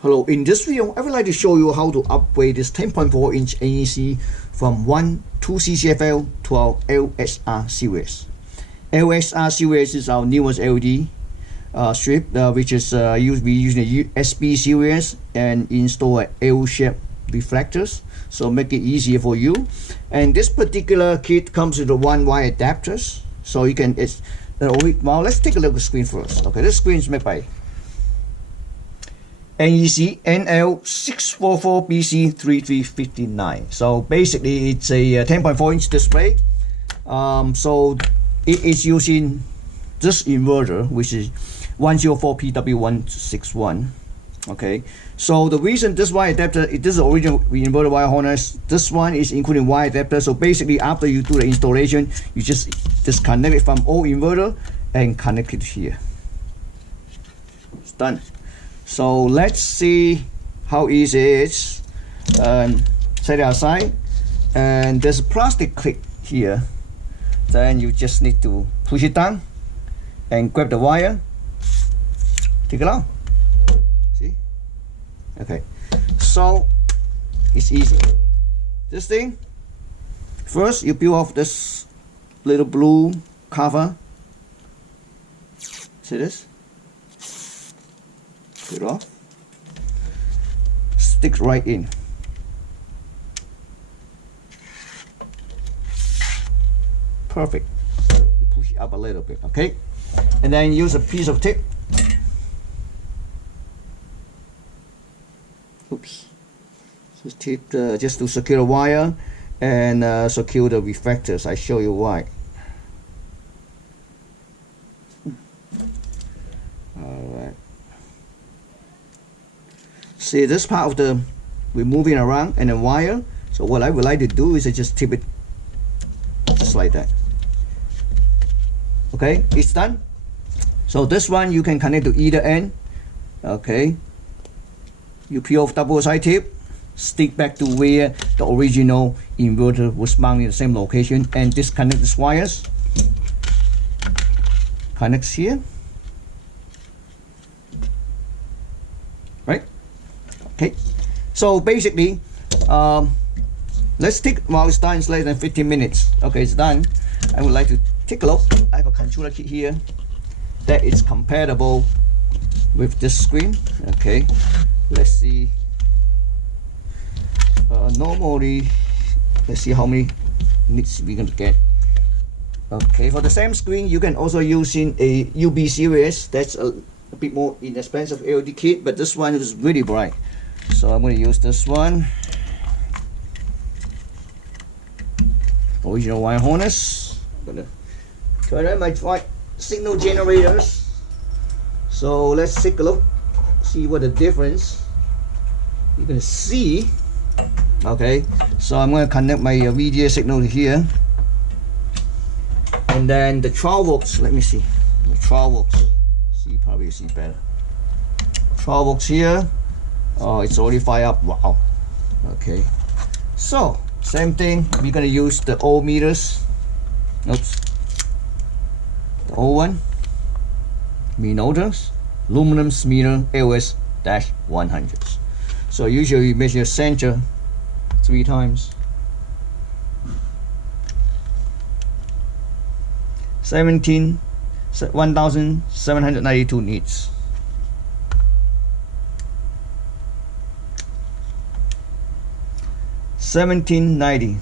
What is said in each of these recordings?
Hello, in this video I would like to show you how to upgrade this 10.4 inch NEC from 1 to CCFL to our LSR series. LSR series is our newest LED strip, which is we use the SB series and install L-shaped reflectors, so make it easier for you. And this particular kit comes with a 1-wire adapters, so you can well, let's take a look at the screen first. Okay, this screen is made by NEC NL6448BC33-59. So basically it's a 10.4 inch display. So it is using this inverter, which is 104PW161. Okay, so the reason this wire adapter, this is original inverter wire harness. This one is including wire adapter. So basically after you do the installation, you just disconnect it from old inverter and connect it here. It's done. So let's see how easy it is. Set it aside, and there's a plastic clip here. Then you just need to push it down and grab the wire. Take it out. See? Okay. So it's easy. This thing, first you peel off this little blue cover. See this? It off, sticks right in. Perfect. You push it up a little bit, okay? And then use a piece of tape. Oops. So tape just to secure the wire and secure the reflectors. I show you why. Alright. See this part of the, we're moving around and the wire. So what I would like to do is I just tip it just like that. Okay, it's done. So this one you can connect to either end. Okay, you peel off double side tape, stick back to where the original inverter was mounted in the same location, and disconnect these wires. Connects here. Right? Okay, so basically, let's take, while it's done, it's less than 15 minutes. Okay, it's done. I would like to take a look. I have a controller kit here that is compatible with this screen. Okay, let's see. Normally, let's see how many nits we're going to get. Okay, for the same screen, you can also use in a UB series. That's a bit more inexpensive LED kit, but this one is really bright. So I'm going to use this one. Original wire harness. I'm going to turn on my signal generators. So let's take a look, see what the difference. You can see. Okay, so I'm going to connect my VGA signal here. And then the 12 volts, let me see. The 12 volts. See, probably see better. 12 volts here. Oh, it's already fired up. Wow. Okay, so same thing, we're gonna use the old meters. Oops, the old one. Minolta's aluminum meter LS-100s. So usually you measure center 3 times. 1792 nits. 1790.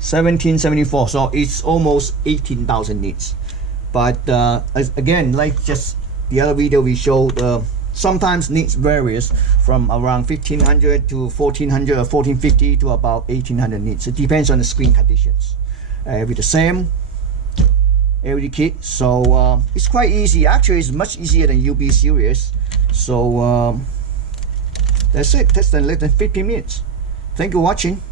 1774. So it's almost 18,000 nits. But again, like just the other video we showed, sometimes nits varies from around 1500 to 1400 or 1450 to about 1800 nits. It depends on the screen conditions. With the same LED kit, so it's quite easy. Actually, it's much easier than UB series. So that's it. That's less than 15 minutes. Thank you for watching.